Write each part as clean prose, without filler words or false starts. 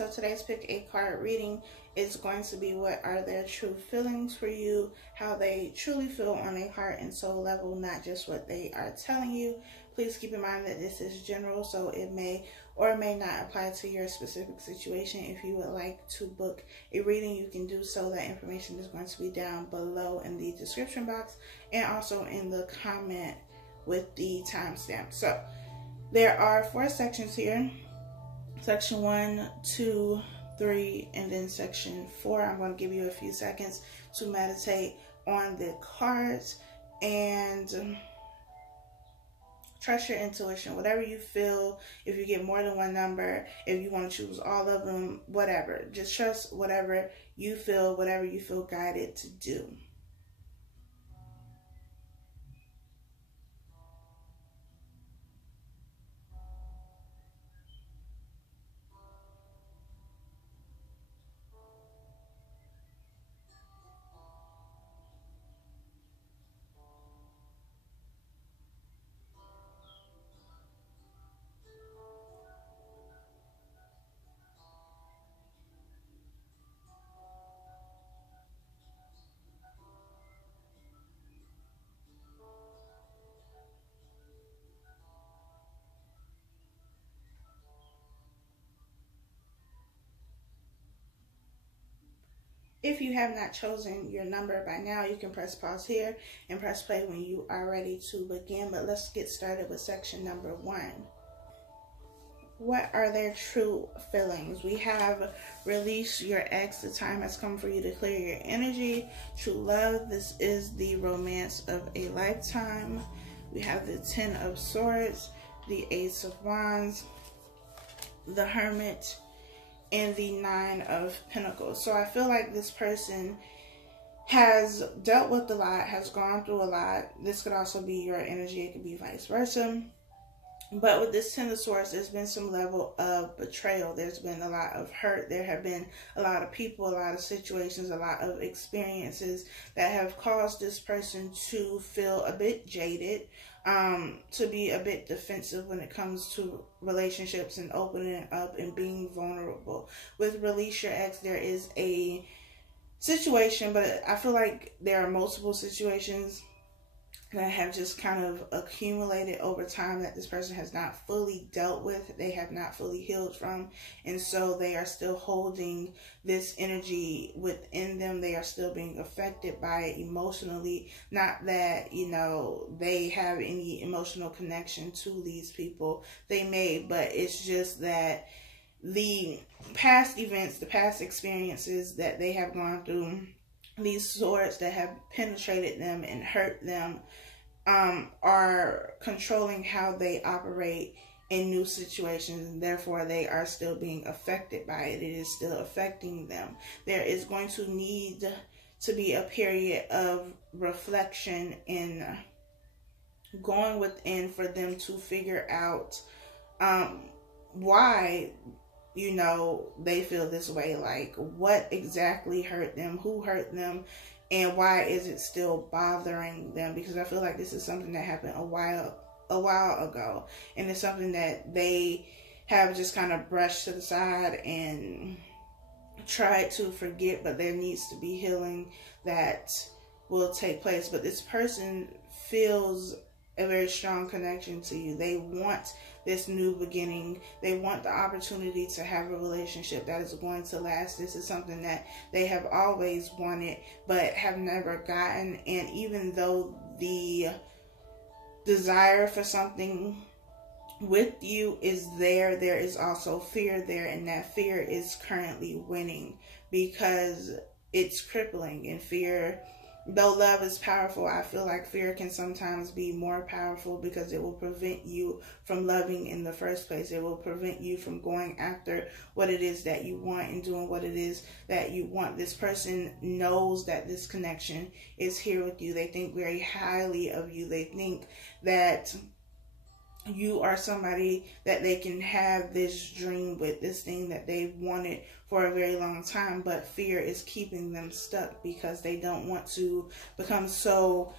So today's pick a card reading is going to be what are their true feelings for you, how they truly feel on a heart and soul level, not just what they are telling you. Please keep in mind that this is general, so it may or may not apply to your specific situation. If you would like to book a reading, you can do so. That information is going to be down below in the description box and also in the comment with the timestamp. So there are 4 sections here. Section 1, 2, 3, and then section 4. I'm going to give you a few seconds to meditate on the cards and trust your intuition. Whatever you feel, if you get more than one number, if you want to choose all of them, whatever. Just trust whatever you feel guided to do. If you have not chosen your number by now, you can press pause here and press play when you are ready to begin. But let's get started with section number 1. What are their true feelings? We have release your ex. The time has come for you to clear your energy. True love. This is the romance of a lifetime. We have the 10 of Swords, the Ace of Wands, the Hermit, and the 9 of Pentacles. So I feel like this person has dealt with a lot, has gone through a lot. This could also be your energy. It could be vice versa. But with this 10 of Swords, there's been some level of betrayal. There's been a lot of hurt. There have been a lot of people, a lot of situations, a lot of experiences that have caused this person to feel a bit jaded, to be a bit defensive when it comes to relationships and opening up and being vulnerable. With release your ex, there is a situation, but I feel like there are multiple situations that have just kind of accumulated over time that this person has not fully dealt with, they have not fully healed from, and so they are still holding this energy within them. They are still being affected by it emotionally. Not that, you know, they have any emotional connection to these people. They may, but it's just that the past events, the past experiences that they have gone through, these swords that have penetrated them and hurt them, are controlling how they operate in new situations, and therefore they are still being affected by it. It is still affecting them. There is going to need to be a period of reflection and going within for them to figure out why, you know, they feel this way. Like, what exactly hurt them, who hurt them, and why is it still bothering them? Because I feel like this is something that happened a while ago, and it's something that they have just kind of brushed to the side and tried to forget, but there needs to be healing that will take place. But this person feels a very strong connection to you. They want this new beginning. They want the opportunity to have a relationship that is going to last. This is something that they have always wanted but have never gotten. And even though the desire for something with you is there, there is also fear there, and that fear is currently winning because it's crippling. And fear, though love is powerful, I feel like fear can sometimes be more powerful because it will prevent you from loving in the first place. It will prevent you from going after what it is that you want and doing what it is that you want. This person knows that this connection is here with you. They think very highly of you. They think that you are somebody that they can have this dream with, this thing that they've wanted for a very long time, but fear is keeping them stuck because they don't want to become so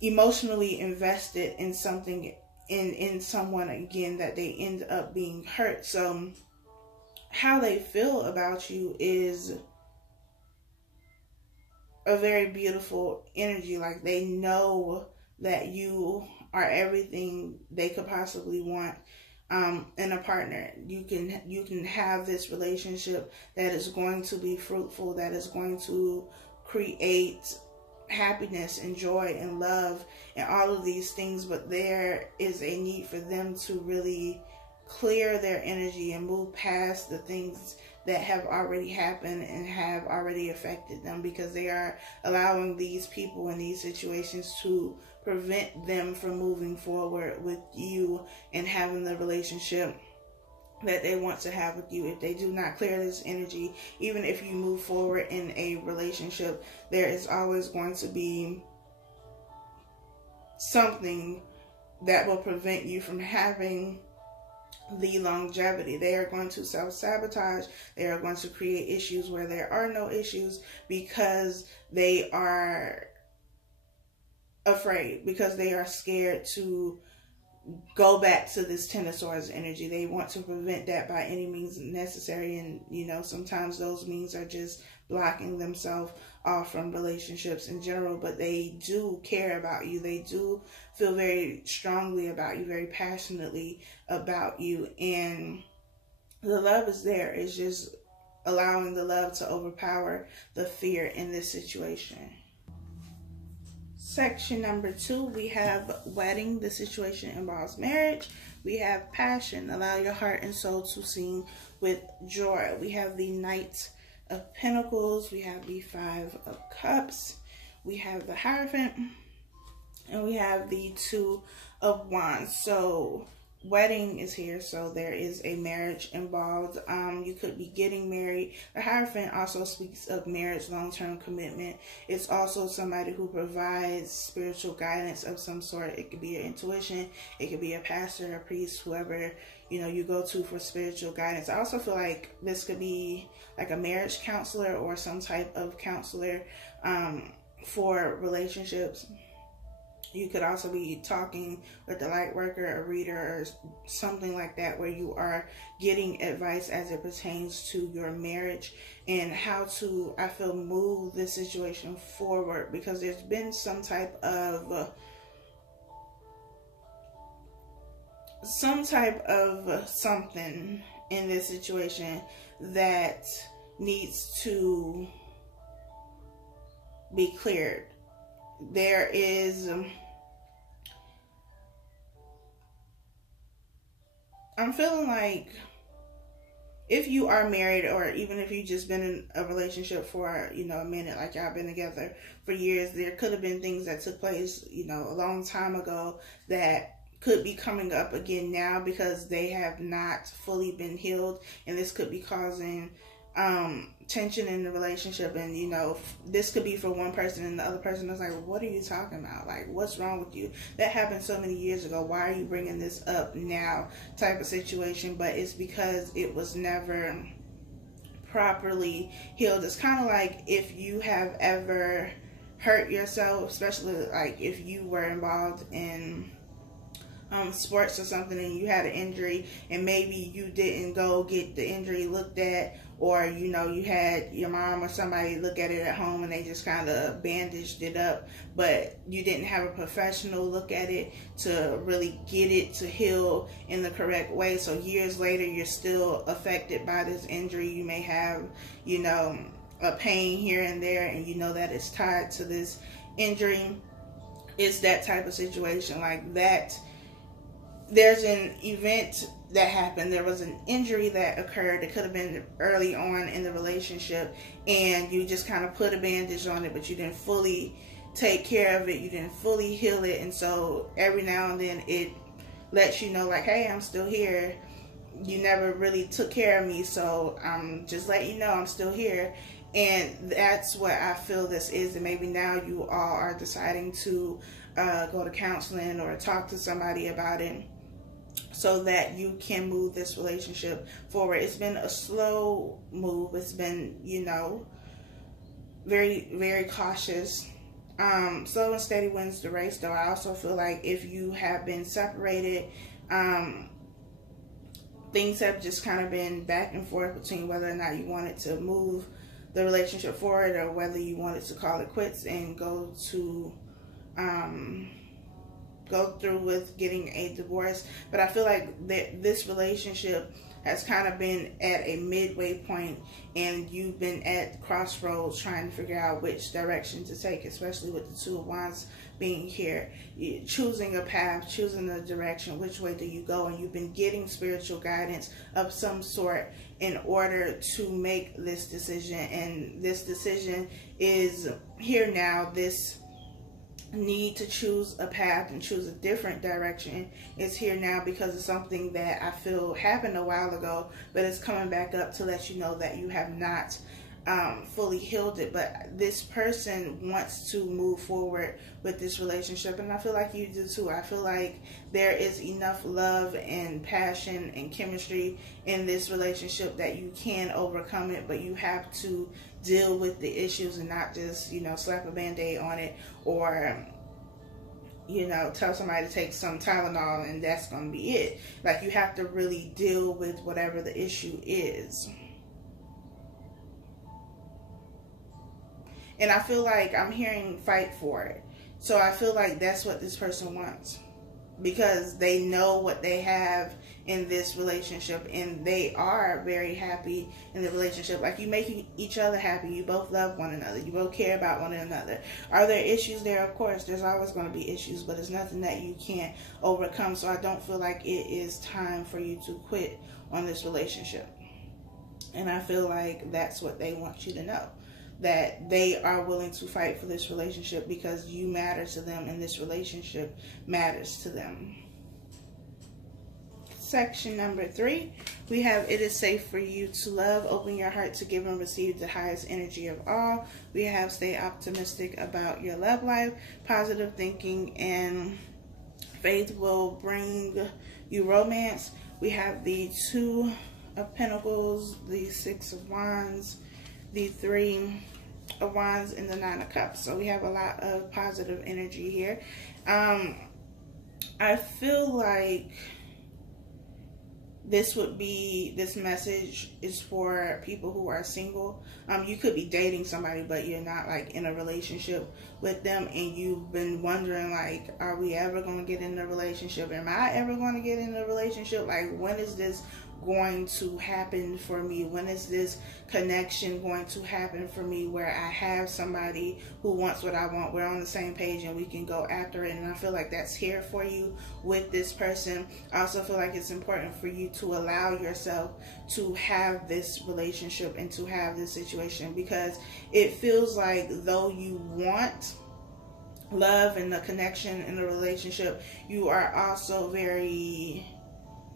emotionally invested in something, in someone again, that they end up being hurt. So how they feel about you is a very beautiful energy. Like, they know that you are everything they could possibly want in a partner. You can have this relationship that is going to be fruitful, that is going to create happiness and joy and love and all of these things, but there is a need for them to really clear their energy and move past the things that have already happened and have already affected them, because they are allowing these people in these situations to prevent them from moving forward with you and having the relationship that they want to have with you. If they do not clear this energy, even if you move forward in a relationship, there is always going to be something that will prevent you from having the longevity. They are going to self-sabotage. They are going to create issues where there are no issues, because they are afraid, because they are scared to go back to this Ten of Swords energy. They want to prevent that by any means necessary. And, you know, sometimes those means are just blocking themselves off from relationships in general. But they do care about you. They do feel very strongly about you, very passionately about you. And the love is there. It's just allowing the love to overpower the fear in this situation. Section number 2, we have wedding. The situation involves marriage. We have passion. Allow your heart and soul to sing with joy. We have the Knight of Pentacles. We have the Five of Cups. We have the Hierophant. And we have the Two of Wands. So wedding is here, so there is a marriage involved. You could be getting married. The Hierophant also speaks of marriage, long-term commitment. It's also somebody who provides spiritual guidance of some sort. It could be your intuition, it could be a pastor, a priest, whoever, you know, you go to for spiritual guidance. I also feel like this could be like a marriage counselor or some type of counselor for relationships. You could also be talking with a light worker, a reader, or something like that, where you are getting advice as it pertains to your marriage and how to, I feel, move this situation forward, because there's been some type of something in this situation that needs to be cleared. There is, I'm feeling like if you are married, or even if you've just been in a relationship for, you know, a minute, like y'all been together for years, there could have been things that took place, you know, a long time ago that could be coming up again now, because they have not fully been healed, and this could be causing tension in the relationship. And, you know, this could be for one person, and the other person is like, what are you talking about? Like, what's wrong with you? That happened so many years ago. Why are you bringing this up now? Type of situation. But it's because it was never properly healed. It's kind of like if you have ever hurt yourself, especially like if you were involved in sports or something and you had an injury, and maybe you didn't go get the injury looked at, or, you know, you had your mom or somebody look at it at home and they just kind of bandaged it up, but you didn't have a professional look at it to really get it to heal in the correct way. So years later, you're still affected by this injury. You may have, you know, a pain here and there, and you know that it's tied to this injury. It's that type of situation like that. There's an event that happened. There was an injury that occurred. It could have been early on in the relationship, and you just kind of put a bandage on it, but you didn't fully take care of it. You didn't fully heal it. And so every now and then it lets you know, like, hey, I'm still here. You never really took care of me, so I'm just letting you know I'm still here. And that's what I feel this is. And maybe now you all are deciding to go to counseling or talk to somebody about it, so that you can move this relationship forward. It's been a slow move. It's been, you know, very, very cautious. Slow and steady wins the race, though. I also feel like if you have been separated things have just kind of been back and forth between whether or not you wanted to move the relationship forward or whether you wanted to call it quits and go through with getting a divorce. But I feel like this relationship has kind of been at a midway point, and you've been at crossroads trying to figure out which direction to take, especially with the Two of Wands being here. Choosing a path, choosing a direction, which way do you go? And you've been getting spiritual guidance of some sort in order to make this decision. And this decision is here now. This need to choose a path and choose a different direction is here now because of something that I feel happened a while ago, but it's coming back up to let you know that you have not fully healed it. But this person wants to move forward with this relationship, and I feel like you do too. I feel like there is enough love and passion and chemistry in this relationship that you can overcome it, but you have to deal with the issues and not just, slap a band-aid on it, or tell somebody to take some Tylenol and that's going to be it. Like, you have to really deal with whatever the issue is. And I feel like I'm hearing fight for it. So I feel like that's what this person wants, because they know what they have in this relationship and they are very happy in the relationship. Like, you make each other happy. You both love one another. You both care about one another. Are there issues there? Of course, there's always going to be issues, but it's nothing that you can't overcome. So I don't feel like it is time for you to quit on this relationship. And I feel like that's what they want you to know, that they are willing to fight for this relationship because you matter to them and this relationship matters to them. Section number 3, we have it is safe for you to love. Open your heart to give and receive the highest energy of all. We have stay optimistic about your love life. Positive thinking and faith will bring you romance. We have the Two of Pentacles, the Six of Wands, the Three of Wands, and the Nine of Cups. So we have a lot of positive energy here. I feel like this message is for people who are single. You could be dating somebody, but you're not like in a relationship with them, and you've been wondering, like, are we ever going to get in a relationship? Am I ever going to get in a relationship? Like, when is this going to happen for me? When is this connection going to happen for me where I have somebody who wants what I want? We're on the same page and we can go after it. And I feel like that's here for you with this person. I also feel like it's important for you to allow yourself to have this relationship and to have this situation, because it feels like though you want love and the connection in the relationship, you are also very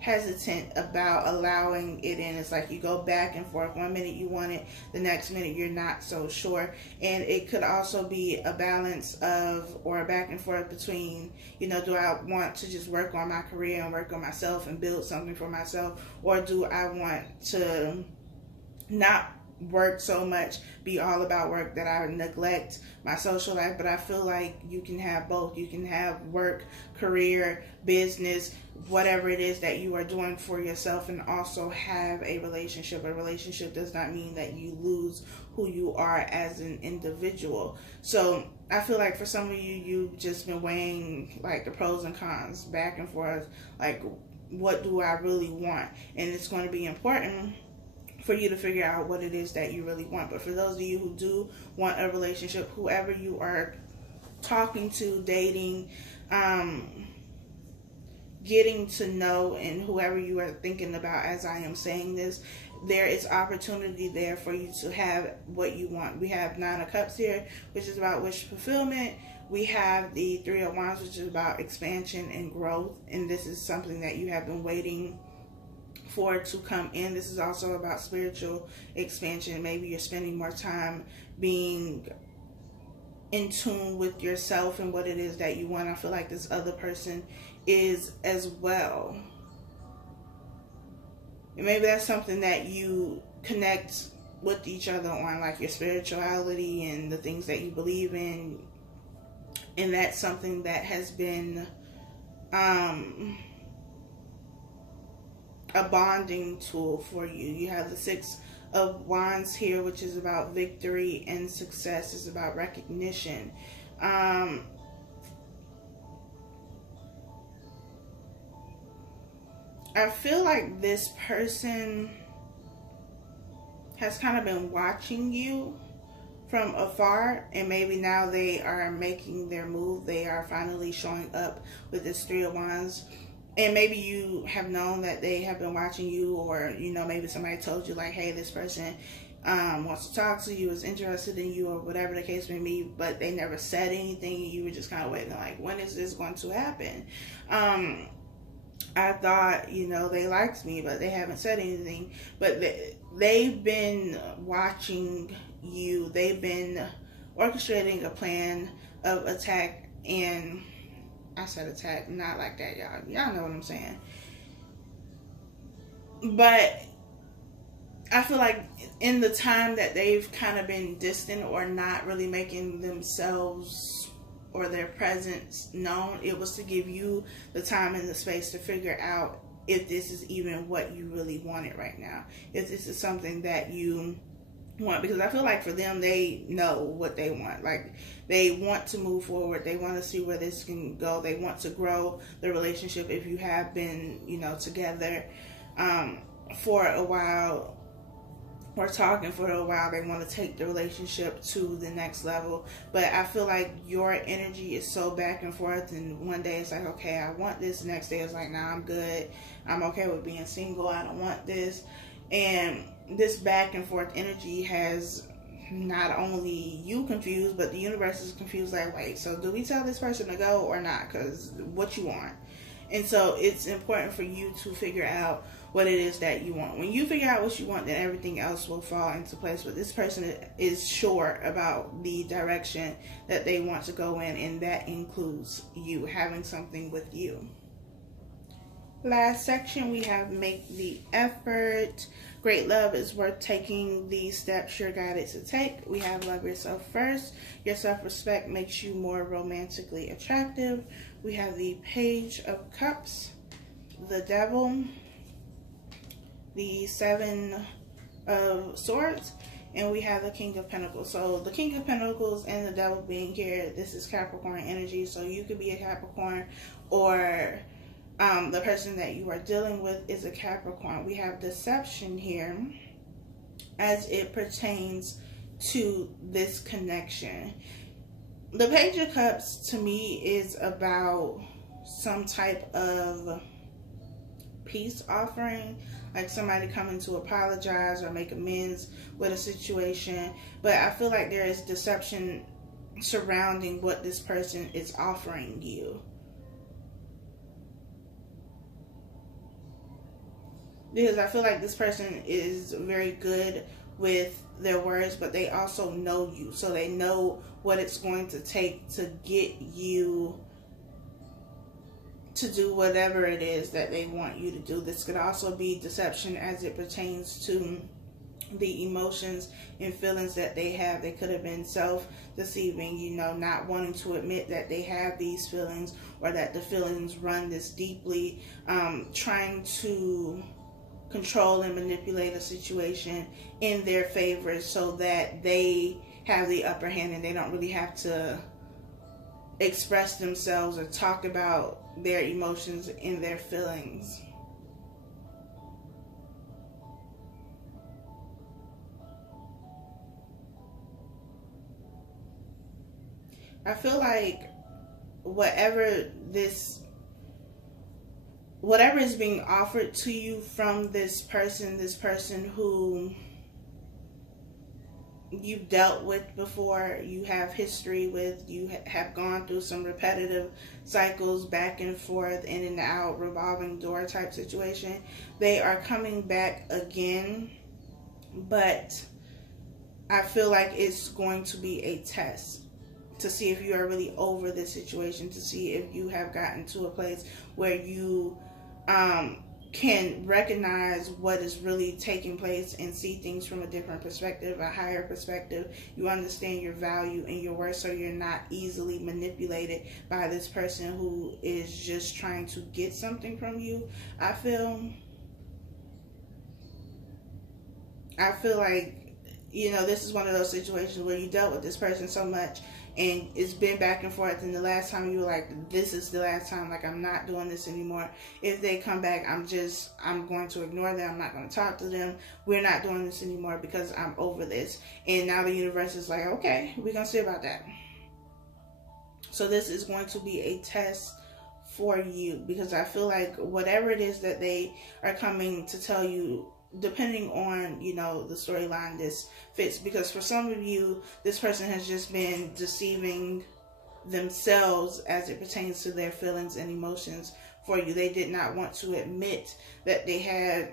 hesitant about allowing it in. It's like you go back and forth. One minute you want it, the next minute you're not so sure. And it could also be a balance of, or a back and forth between, do I want to just work on my career and work on myself and build something for myself, or do I want to not work so much, be all about work, that I neglect my social life? But I feel like you can have both. You can have work, career, business, whatever it is that you are doing for yourself, and also have a relationship. A relationship does not mean that you lose who you are as an individual. So I feel like for some of you, you've just been weighing like the pros and cons back and forth, like, what do I really want? And it's going to be important for you to figure out what it is that you really want. But for those of you who do want a relationship, whoever you are talking to, dating, getting to know, and whoever you are thinking about as I am saying this, there is opportunity there for you to have what you want. We have Nine of Cups here, which is about wish fulfillment. We have the Three of Wands, which is about expansion and growth. And this is something that you have been waiting for to come in. This is also about spiritual expansion. Maybe you're spending more time being in tune with yourself and what it is that you want. I feel like this other person is as well. And maybe that's something that you connect with each other on, like your spirituality and the things that you believe in. And that's something that has been a bonding tool for you. You have the Six of Wands here, which is about victory and success. It's about recognition. I feel like this person has kind of been watching you from afar, and maybe now they are making their move. They are finally showing up with this Three of Wands. And maybe you have known that they have been watching you, or, you know, maybe somebody told you like, hey, this person wants to talk to you, is interested in you, or whatever the case may be, but they never said anything, and you were just kind of waiting like, when is this going to happen? I thought, you know, they liked me, but they haven't said anything. But they've been watching you. They've been orchestrating a plan of attack, and I said attack, not like that, y'all. Y'all know what I'm saying. But I feel like in the time that they've kind of been distant or not really making themselves or their presence known, it was to give you the time and the space to figure out if this is even what you really wanted right now. If this is something that you want, because I feel like for them, they know what they want. Like, they want to move forward. They want to see where this can go. They want to grow the relationship. If you have been, you know, together for a while, or talking for a while, they want to take the relationship to the next level. But I feel like your energy is so back and forth, and one day it's like, okay, I want this. The next day it's like, nah, I'm good. I'm okay with being single. I don't want this. And this back and forth energy has not only you confused, but the universe is confused. Like, wait, so do we tell this person to go or not? Because what you want. And so it's important for you to figure out what it is that you want. When you figure out what you want, then everything else will fall into place. But this person is sure about the direction that they want to go in, and that includes you, having something with you. Last section, we have make the effort. Great love is worth taking the steps you're guided to take. We have love yourself first. Your self-respect makes you more romantically attractive. We have the Page of Cups, the Devil, the Seven of Swords, and we have the King of Pentacles. So the King of Pentacles and the Devil being here, this is Capricorn energy. So you could be a Capricorn, or the person that you are dealing with is a Capricorn. We have deception here as it pertains to this connection. The Page of Cups to me is about some type of peace offering, like somebody coming to apologize or make amends with a situation. But I feel like there is deception surrounding what this person is offering you. Because I feel like this person is very good with their words, but they also know you. So they know what it's going to take to get you to do whatever it is that they want you to do. This could also be deception as it pertains to the emotions and feelings that they have. They could have been self-deceiving, you know, not wanting to admit that they have these feelings, or that the feelings run this deeply, trying to control and manipulate a situation in their favor so that they have the upper hand and they don't really have to express themselves or talk about their emotions and their feelings. I feel like whatever is being offered to you from this person who you've dealt with before, you have history with, you have gone through some repetitive cycles, back and forth, in and out, revolving door type situation. They are coming back again, but I feel like it's going to be a test to see if you are really over this situation, to see if you have gotten to a place where you can recognize what is really taking place and see things from a different perspective, a higher perspective. You understand your value and your worth, so you're not easily manipulated by this person who is just trying to get something from you, I feel. I feel like, you know, this is one of those situations where you dealt with this person so much and it's been back and forth, and the last time you were like, this is the last time, like, I'm not doing this anymore. If they come back, I'm going to ignore them. I'm not going to talk to them. We're not doing this anymore because I'm over this. And now the universe is like, okay, we're going to see about that. So this is going to be a test for you, because I feel like whatever it is that they are coming to tell you, depending on, you know, the storyline, this fits. Because for some of you, this person has just been deceiving themselves as it pertains to their feelings and emotions for you. They did not want to admit that they had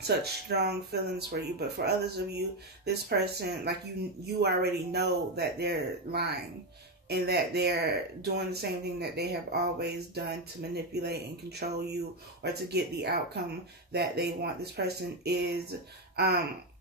such strong feelings for you. But for others of you, this person, like, you already know that they're lying and that they're doing the same thing that they have always done to manipulate and control you, or to get the outcome that they want. This person is,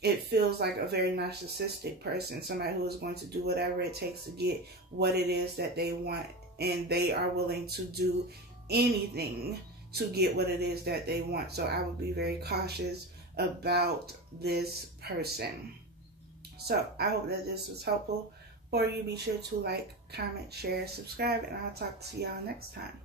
it feels like a very narcissistic person, somebody who is going to do whatever it takes to get what it is that they want, and they are willing to do anything to get what it is that they want. So I would be very cautious about this person. So I hope that this was helpful for you. Be sure to like, comment, share, subscribe, and I'll talk to y'all next time.